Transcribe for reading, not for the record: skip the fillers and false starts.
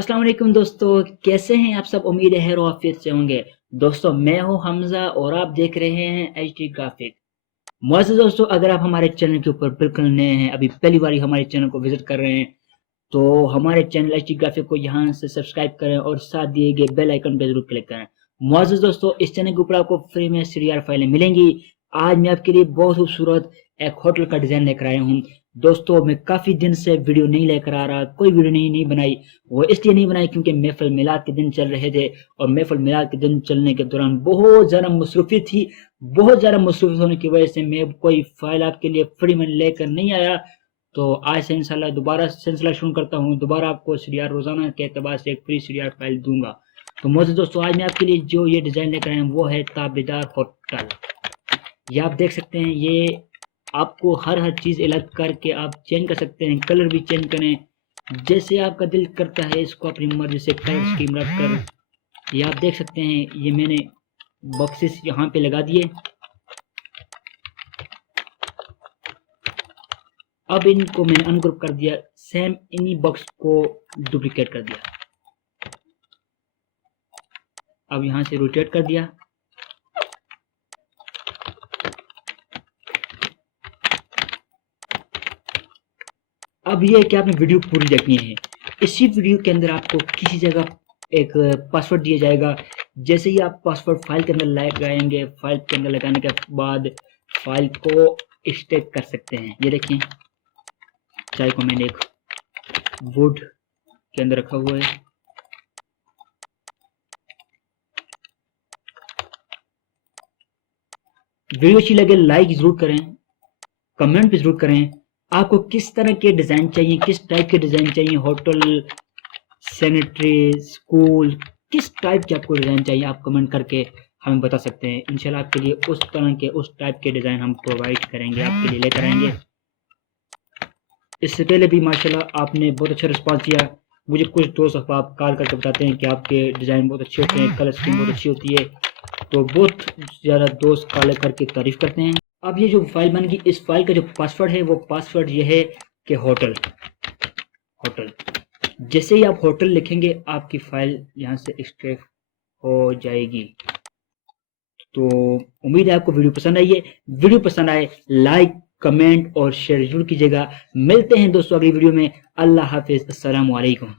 अस्सलाम वालेकुम दोस्तों, कैसे हैं आप सब। उम्मीद है आफियत से होंगे। दोस्तों मैं हूं हमजा और आप देख रहे हैं एच डी ग्राफिक। मुअज़्ज़िज़ दोस्तों, अगर आप हमारे चैनल के ऊपर बिल्कुल नए हैं, अभी पहली बार हमारे चैनल को विजिट कर रहे हैं, तो हमारे चैनल एच डी ग्राफिक को यहाँ से सब्सक्राइब करें और साथ दिए गए बेल आइकन पर जरूर क्लिक करें। मुअज़्ज़िज़ दोस्तों, इस चैनल के ऊपर आपको फ्री में सीडीआर फाइलें मिलेंगी। आज मैं आपके लिए बहुत खूबसूरत एक होटल का डिजाइन लेकर आया हूँ। दोस्तों मैं काफी दिन से वीडियो नहीं लेकर आ रहा, कोई वीडियो नहीं बनाई। वो इसलिए नहीं बनाई क्योंकि महफिल मिलाद के दिन चल रहे थे और महफिल मिलाद के दिन चलने के दौरान बहुत ज्यादा मसरूफियत थी। बहुत ज्यादा मसरूफियत होने की वजह से मैं कोई फाइल आपके लिए फ्री में लेकर नहीं आया। तो आज से इंशाल्लाह दोबारा सिलसिला शुरू करता हूँ। दोबारा आपको सीडीआर रोजाना के एतबार से एक फ्री सीडीआर फाइल दूंगा। तो मौजूद दोस्तों, आज मैं आपके लिए जो ये डिजाइन लेकर आया हूँ वो है ताबेदार होटल। ये आप देख सकते हैं, ये आपको हर चीज अलग करके आप चेंज कर सकते हैं, कलर भी चेंज करें जैसे आपका दिल करता है। इसको अपनी मर्जी से कलर स्कीम रख कर ये आप देख सकते हैं। ये मैंने बॉक्सेस यहाँ पे लगा दिए। अब इनको मैंने अनग्रुप कर दिया, सेम इन्हीं बॉक्स को डुप्लीकेट कर दिया। अब यहाँ से रोटेट कर दिया। अब ये है कि आपने वीडियो पूरी देखनी है। इसी वीडियो के अंदर आपको किसी जगह एक पासवर्ड दिया जाएगा। जैसे ही आप पासवर्ड फाइल के अंदर लगाएंगे, फाइल के अंदर लगाने के बाद फाइल को एक्सट्रैक्ट कर सकते हैं। ये देखिए, चाय को मैंने एक वुड के अंदर रखा हुआ है। वीडियो अच्छी लगे लाइक जरूर करें, कमेंट भी जरूर करें। आपको किस तरह के डिजाइन चाहिए, किस टाइप के डिजाइन चाहिए, होटल, सैनिटरी, स्कूल, किस टाइप के आपको डिजाइन चाहिए, आप कमेंट करके हमें बता सकते हैं। इंशाल्लाह आपके लिए उस तरह के, उस टाइप के डिजाइन हम प्रोवाइड करेंगे, आपके लिए लेकर आएंगे। इससे पहले भी माशाल्लाह आपने बहुत अच्छा रिस्पॉन्स दिया। मुझे कुछ दोस्त आप कॉल करके बताते हैं कि आपके डिजाइन बहुत अच्छे होते हैं, कलर स्कीम बहुत अच्छी होती है। तो बहुत ज्यादा दोस्त कॉल करके तारीफ करते हैं। अब ये जो फाइल बन गई, इस फाइल का जो पासवर्ड है वो पासवर्ड ये है कि होटल। होटल जैसे ही आप होटल लिखेंगे आपकी फाइल यहाँ से एक्सट्रैक्ट हो जाएगी। तो उम्मीद है आपको वीडियो पसंद आई है। वीडियो पसंद आए लाइक, कमेंट और शेयर जरूर कीजिएगा। मिलते हैं दोस्तों अगली वीडियो में। अल्लाह हाफिज, अस्सलाम वालेकुम।